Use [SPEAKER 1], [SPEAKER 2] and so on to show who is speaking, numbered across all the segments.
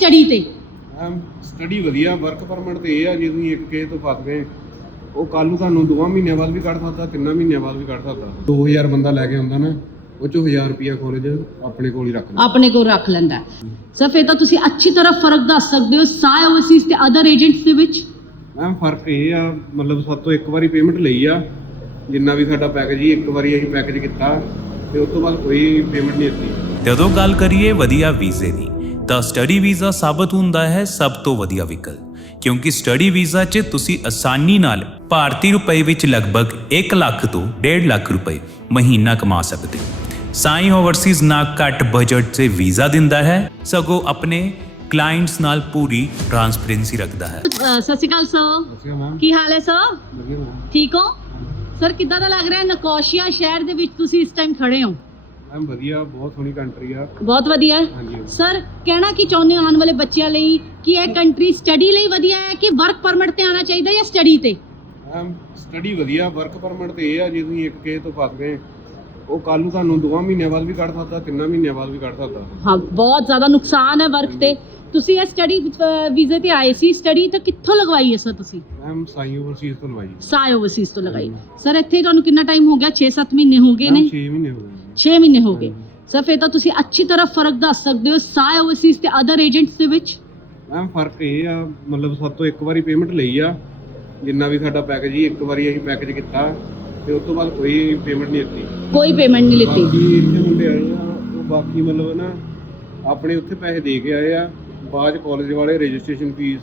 [SPEAKER 1] Study ਤੇ?
[SPEAKER 2] Ma'am study ਵਧੀਆ, work permit ਤੇ ਇਹ ਆ ਜੇ ਤੁਸੀਂ ਇੱਕ ਕੇਸ ਤੋਂ ਫਸ ਗਏ ਉਹ ਕੱਲ ਨੂੰ ਤੁਹਾਨੂੰ 2 ਮਹੀਨਿਆਂ ਬਾਅਦ ਵੀ ਕੱਢ ਸਕਦਾ, 3 ਮਹੀਨਿਆਂ ਬਾਅਦ ਵੀ ਕੱਢ ਸਕਦਾ। 2000 ਬੰਦਾ ਲੈ ਕੇ ਆਉਂਦਾ ਨਾ, ਉਹ ਚੋਂ 1000 ਰੁਪਿਆ ਕਾਲਜ ਆਪਣੇ ਕੋਲ ਹੀ ਰੱਖ ਲੈਂਦਾ।
[SPEAKER 1] ਆਪਣੇ ਕੋਲ ਰੱਖ ਲੈਂਦਾ। ਸਰ ਫਿਰ ਤਾਂ ਤੁਸੀਂ ਅੱਛੀ ਤਰ੍ਹਾਂ ਫਰਕ ਦੱਸ ਸਕਦੇ ਹੋ ਸਾਈ ਓਵਰਸੀਜ਼ ਤੇ ਅਦਰ ਏਜੰਟਸ ਦੇ ਵਿੱਚ।
[SPEAKER 2] ਮੈਮ ਫਰਕ ਇਹ ਆ, ਮਤਲਬ ਸਾਡੇ ਤੋਂ ਇੱਕ ਵਾਰੀ ਪੇਮੈਂਟ ਲਈ ਆ, ਜਿੰਨਾ ਵੀ ਸਾਡਾ ਪੈਕੇਜ ਹੀ ਇੱਕ ਵਾਰੀ ਅਸੀਂ ਪੈਕੇਜ ਕੀਤਾ ਤੇ ਉਸ ਤੋਂ ਬਾਅਦ ਕੋਈ ਪੇਮੈਂਟ ਨਹੀਂ ਦਿੱਤੀ।
[SPEAKER 3] ਜਦੋਂ ਗੱਲ ਕਰੀਏ ਵਧੀਆ ਵੀਜ਼ੇ ਦੀ ਤਾਂ ਸਟੱਡੀ ਵੀਜ਼ਾ ਸਾਬਤ ਹੁੰਦਾ ਹੈ ਸਭ ਤੋਂ ਵਧੀਆ ਵਿਕਲਪ, ਕਿਉਂਕਿ ਸਟੱਡੀ ਵੀਜ਼ਾ 'ਚ ਤੁਸੀਂ ਆਸਾਨੀ ਨਾਲ ਭਾਰਤੀ ਰੁਪਏ ਵਿੱਚ ਲਗਭਗ 1 ਲੱਖ ਤੋਂ 1.5 ਲੱਖ ਰੁਪਏ ਮਹੀਨਾ ਕਮਾ ਸਕਦੇ ਹੋ। ਸਾਈ ਓਵਰਸੀਜ਼ ਨਾ ਘੱਟ ਬਜਟ 'ਤੇ ਵੀਜ਼ਾ ਦਿੰਦਾ ਹੈ, ਸਗੋਂ ਆਪਣੇ ਕਲਾਇੰਟਸ ਨਾਲ ਪੂਰੀ ਟ੍ਰਾਂਸਪੇਰੈਂਸੀ ਰੱਖਦਾ ਹੈ।
[SPEAKER 1] ਸਤਿ ਸ਼੍ਰੀ ਅਕਾਲ ਸਰ,
[SPEAKER 2] ਦੱਸਿਓ ਮੈਮ।
[SPEAKER 1] ਕੀ ਹਾਲ ਹੈ ਸਰ?
[SPEAKER 2] ਵਧੀਆ ਮੈਮ।
[SPEAKER 1] ਠੀਕ ਹੋ ਸਰ? ਕਿੱਦਾਂ ਦਾ ਲੱਗ ਰਿਹਾ ਨਕੋਸ਼ੀਆ ਸ਼ਹਿਰ ਦੇ ਵਿੱਚ ਤੁਸੀਂ ਇਸ ਟਾਈਮ ਖੜੇ ਹੋ?
[SPEAKER 2] ਮੈਮ ਵਧੀਆ, ਬਹੁਤ ਸੋਹਣੀ ਕੰਟਰੀ ਆ।
[SPEAKER 1] ਬਹੁਤ ਵਧੀਆ ਹੈ
[SPEAKER 2] ਹਾਂਜੀ।
[SPEAKER 1] ਸਰ, ਕਹਿਣਾ ਕੀ ਚਾਹੁੰਦੇ ਹੋ ਆਉਣ ਵਾਲੇ ਬੱਚਿਆਂ ਲਈ ਕਿ ਇਹ ਕੰਟਰੀ ਸਟੱਡੀ ਲਈ ਵਧੀਆ ਹੈ ਕਿ ਵਰਕ ਪਰਮਿਟ ਤੇ ਆਉਣਾ ਚਾਹੀਦਾ ਜਾਂ ਸਟੱਡੀ ਤੇ?
[SPEAKER 2] ਮੈਮ ਸਟੱਡੀ ਵਧੀਆ, ਵਰਕ ਪਰਮਿਟ ਤੇ ਇਹ ਆ ਜੇ ਤੁਸੀਂ ਇੱਕ ਕੇਸ ਤੋਂ ਫਸ ਗਏ ਉਹ ਕੱਲ ਨੂੰ ਤੁਹਾਨੂੰ 2 ਮਹੀਨਿਆਂ ਬਾਅਦ ਵੀ ਕੱਢ ਸਕਦਾ, 3 ਮਹੀਨਿਆਂ ਬਾਅਦ ਵੀ ਕੱਢ ਸਕਦਾ।
[SPEAKER 1] ਹਾਂ, ਬਹੁਤ ਜ਼ਿਆਦਾ ਨੁਕਸਾਨ ਹੈ ਵਰਕ ਤੇ। ਤੁਸੀਂ ਇਹ ਸਟੱਡੀ ਵੀਜ਼ੇ ਤੇ ਆਏ ਸੀ, ਸਟੱਡੀ ਤਾਂ ਕਿੱਥੋਂ ਲਗਵਾਈ ਹੈ ਸਰ ਤੁਸੀਂ?
[SPEAKER 2] ਮੈਮ ਸਾਈ ਓਵਰਸੀਜ਼ ਤੋਂ ਲਵਾਈ।
[SPEAKER 1] ਸਾਈ ਓਵਰਸੀਜ਼ ਤੋਂ ਲਗਾਈ। ਸਰ ਇੱਥੇ ਤੁਹਾਨੂੰ ਕਿੰਨਾ ਟਾਈਮ ਹੋ ਗਿਆ? 6-7 ਮਹੀਨੇ ਹੋ ਗਏ ਨੇ?
[SPEAKER 2] 6 ਮਹੀਨੇ ਹੋ ਗਏ।
[SPEAKER 1] 6 ਮਹੀਨੇ ਹੋ ਗਏ। ਸਰ ਫਿਰ ਤਾਂ ਤੁਸੀਂ ਅੱਛੀ ਤਰ੍ਹਾਂ ਫਰਕ ਦੱਸ ਸਕਦੇ ਹੋ ਸਾਈ ਓਵਰਸੀਜ਼ ਤੇ ਅਦਰ ਏਜੰਟਸ ਦੇ ਵਿੱਚ।
[SPEAKER 2] ਮੈਮ ਫਰਕ ਇਹ ਆ, ਮਤਲਬ ਸਾਡੇ ਤੋਂ ਇੱਕ ਵਾਰੀ ਪੇਮੈਂਟ ਲਈ ਆ, ਜਿੰਨਾ ਵੀ ਸਾਡਾ ਪੈਕੇਜ ਹੀ ਇੱਕ ਵਾਰੀ ਅਸੀਂ ਪੈਕੇਜ ਕੀਤਾ ਤੇ ਉਸ ਤੋਂ ਬਾਅਦ ਕੋਈ ਪੇਮੈਂਟ ਨਹੀਂ ਦਿੱਤੀ।
[SPEAKER 1] ਕੋਈ ਪੇਮੈਂਟ ਨਹੀਂ ਲਿੱਤੀ।
[SPEAKER 2] ਬਾਕੀ ਇੱਥੇ ਮੁੰਡੇ ਆਏ ਆ, ਉਹ ਬਾਕੀ ਮਤਲਬ ਨਾ ਆਪਣੇ ਉੱਥੇ ਪੈਸੇ ਦੇ ਕੇ ਆਏ ਆ, ਬਾਅਦ ਚ ਕਾਲਜ ਵਾਲੇ ਰਜਿਸਟ੍ਰੇਸ਼ਨ ਫੀਸ,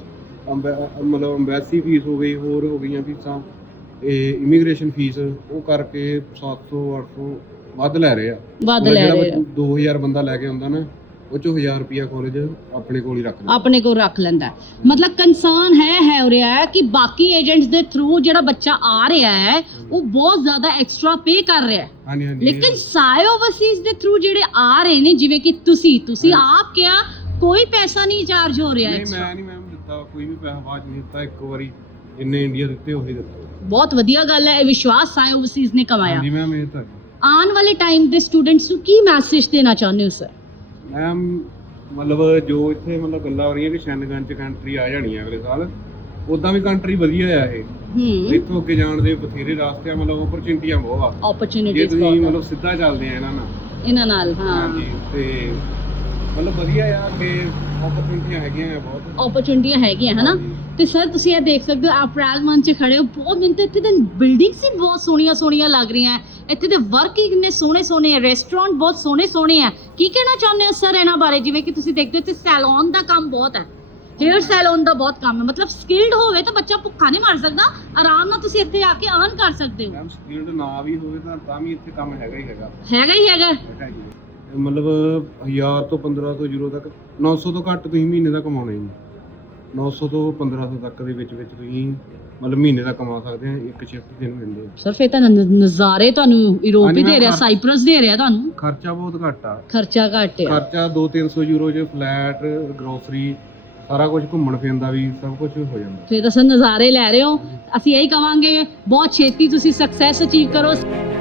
[SPEAKER 2] ਮਤਲਬ ਅੰਬੈਸੀ ਫੀਸ ਹੋ ਗਈ, ਹੋਰ ਹੋ ਗਈਆਂ ਫੀਸਾਂ, ਇਹ ਇਮੀਗ੍ਰੇਸ਼ਨ ਫੀਸ, ਉਹ ਕਰਕੇ 700-800 ਵੱਧ ਲੈ ਰਹੇ ਆ।
[SPEAKER 1] ਵੱਧ ਲੈ ਰਹੇ ਆ।
[SPEAKER 2] 2000 ਬੰਦਾ ਲੈ ਕੇ ਆਉਂਦਾ ਨਾ, ਉਹ ਚੋਂ 1000 ਰੁਪਿਆ ਕਾਲਜ ਆਪਣੇ ਕੋਲ ਹੀ ਰੱਖ ਲੈਂਦਾ।
[SPEAKER 1] ਆਪਣੇ ਕੋਲ ਰੱਖ ਲੈਂਦਾ। ਮਤਲਬ ਕੰਸਰਨ ਹੈ ਹੋ ਰਿਹਾ ਹੈ ਕਿ ਬਾਕੀ ਏਜੰਟਸ ਦੇ ਥਰੂ ਜਿਹੜਾ ਬੱਚਾ ਆ ਰਿਹਾ ਹੈ ਉਹ ਬਹੁਤ ਜ਼ਿਆਦਾ ਐਕਸਟਰਾ ਪੇ ਕਰ ਰਿਹਾ ਹੈ।
[SPEAKER 2] ਹਾਂਜੀ ਹਾਂਜੀ।
[SPEAKER 1] ਲੇਕਿਨ ਸਾਈ ਓਵਰਸੀਜ਼ ਦੇ ਥਰੂ ਜਿਹੜੇ ਆ ਰਹੇ ਨੇ, ਜਿਵੇਂ ਕਿ ਤੁਸੀਂ ਆਪ ਕਿਹਾ ਕੋਈ ਪੈਸਾ ਨਹੀਂ ਚਾਰਜ ਹੋ ਰਿਹਾ।
[SPEAKER 2] ਨਹੀਂ ਮੈਂ ਨਹੀਂ ਮੈਮ ਦਿੱਤਾ, ਕੋਈ ਵੀ ਪੈਸਾ ਬਾਅਦ ਨਹੀਂ ਦਿੱਤਾ, ਇੱਕ ਵਾਰੀ ਜਿੰਨੇ ਇੰਡੀਆ ਦਿੱਤੇ ਉਹੀ ਦਿੱਤਾ।
[SPEAKER 1] ਬਹੁਤ ਵਧੀਆ ਗੱਲ ਹੈ, ਇਹ ਵਿਸ਼ਵਾਸ ਸਾਈ ਓਵਰਸੀਜ਼ ਨੇ ਕਮਾਇਆ।
[SPEAKER 2] ਹਾਂਜੀ ਮੈਮ, ਇਹ ਤਾਂ
[SPEAKER 1] ਆਉਣ ਵਾਲੇ ਟਾਈਮ ਦੇ ਸਟੂਡੈਂਟਸ ਨੂੰ ਕੀ ਮੈਸੇਜ ਦੇਣਾ ਚਾਹੁੰਦੇ ਹੋ ਸਰ?
[SPEAKER 2] ਮੈਮ ਮਤਲਬ ਜੋ ਇੱਥੇ ਮਤਲਬ ਗੱਲਾਂ ਹੋ ਰਹੀਆਂ ਕਿ ਸ਼ੈਨਗਨ ਚ ਕੰਟਰੀ ਆ ਜਾਣੀ ਹੈ ਅਗਲੇ ਸਾਲ, ਉਦਾਂ ਵੀ ਕੰਟਰੀ ਵਧੀਆ ਆ ਇਹ। ਇੱਥੋਂ ਅੱਗੇ ਜਾਣ ਦੇ ਬਥੇਰੇ ਰਾਸਤੇ ਆ, ਮਤਲਬ ਓਪਰਚੁਨਿਟੀਆਂ ਬਹੁਤ ਆ।
[SPEAKER 1] ਓਪਰਚੁਨਿਟੀਜ਼
[SPEAKER 2] ਜੇ ਤੁਸੀਂ ਮਤਲਬ ਸਿੱਧਾ ਚੱਲਦੇ ਆ ਇਹਨਾਂ ਨਾਲ।
[SPEAKER 1] ਹਾਂ
[SPEAKER 2] ਹਾਂਜੀ, ਤੇ ਮਤਲਬ ਵਧੀਆ ਆ ਕਿ ਓਪਰਚੁਨਿਟੀਆਂ ਹੈਗੀਆਂ ਆ, ਬਹੁਤ
[SPEAKER 1] ਓਪਰਚੁਨਿਟੀਆਂ ਹੈਗੀਆਂ ਹਨਾ। ਤੇ ਸਰ ਤੁਸੀਂ ਇਹ ਦੇਖ ਸਕਦੇ ਹੋ ਅਪ੍ਰੈਲ ਮੰਥ 'ਚ ਖੜੇ ਹੋ, ਬਹੁਤ ਮੈਨੂੰ ਤਾਂ ਇੱਥੇ ਦੇ ਬਿਲਡਿੰਗਸ ਹੀ ਬਹੁਤ ਸੋਹਣੀਆਂ ਲੱਗ ਰਹੀਆਂ। ਇੱਥੇ ਦੇ ਵਰਕ ਹੀ ਕਿੰਨੇ ਸੋਹਣੇ ਆ, ਰੈਸਟੋਰੈਂਟ ਬਹੁਤ ਸੋਹਣੇ ਆ। ਕੀ ਕਹਿਣਾ ਚਾਹੁੰਦੇ ਹੋ ਸਰ ਇਹਨਾਂ ਬਾਰੇ? ਜਿਵੇਂ ਕਿ ਤੁਸੀਂ ਦੇਖਦੇ ਹੋ ਇੱਥੇ ਸੈਲੂਨ ਦਾ ਕੰਮ ਬਹੁਤ ਹੈ, ਹੇਅਰ ਸੈਲੂਨ ਦਾ ਬਹੁਤ ਕੰਮ ਹੈ। ਮਤਲਬ ਸਕਿਲਡ ਹੋਵੇ ਤਾਂ ਬੱਚਾ ਭੁੱਖਾ ਨਹੀਂ ਮਰ ਸਕਦਾ, ਆਰਾਮ ਨਾਲ ਤੁਸੀਂ ਇੱਥੇ ਆ ਕੇ ਅਰਨ ਕਰ ਸਕਦੇ ਹੋ।
[SPEAKER 2] ਮੈਮ ਸਕਿਲਡ ਨਾ ਵੀ ਹੋਵੇ ਤਾਂ ਵੀ ਇੱਥੇ ਕੰਮ ਹੈਗਾ ਹੀ ਹੈਗਾ। ਮਤਲਬ 1000 ਤੋਂ 1500 ਯੂਰੋ ਤੱਕ, 900 ਤੋਂ ਘੱਟ ਤੁਸੀਂ ਮਹੀਨੇ ਦਾ ਕਮਾਉਣਾ ਹੀ ਨਹੀਂ। 900 ਤੋਂ 1500 ਤੱਕ ਦੇ ਵਿੱਚ ਤੁਸੀਂ ਮਤਲਬ ਮਹੀਨੇ ਦਾ ਕਮਾ ਸਕਦੇ ਆ, ਇੱਕ ਸ਼ਿਫਟ ਦਿਨ ਮਿਲਦੇ।
[SPEAKER 1] ਸਰ ਫਿਰ ਤਾਂ ਨਜ਼ਾਰੇ ਤੁਹਾਨੂੰ ਯੂਰਪ ਹੀ ਦੇ ਰਿਹਾ, ਸਾਈਪ੍ਰਸ ਦੇ ਰਿਹਾ ਤੁਹਾਨੂੰ।
[SPEAKER 2] ਖਰਚਾ ਬਹੁਤ ਘੱਟ ਆ।
[SPEAKER 1] ਖਰਚਾ ਘੱਟ ਆ।
[SPEAKER 2] ਖਰਚਾ 200-300 ਯੂਰੋ 'ਚ ਫਲੈਟ, ਗਰੋਸਰੀ, ਸਾਰਾ ਕੁਝ, ਘੁੰਮਣ ਫਿਰਨ ਦਾ ਵੀ ਸਭ ਕੁਝ ਹੋ ਜਾਂਦਾ।
[SPEAKER 1] ਫਿਰ ਤਾਂ ਸਰ ਨਜ਼ਾਰੇ ਲੈ ਰਹੇ ਹੋ। ਅਸੀਂ ਇਹੀ ਕਵਾਂਗੇ ਬਹੁਤ ਛੇਤੀ ਤੁਸੀਂ ਸਕਸੈਸ ਅਚੀਵ ਕਰੋ।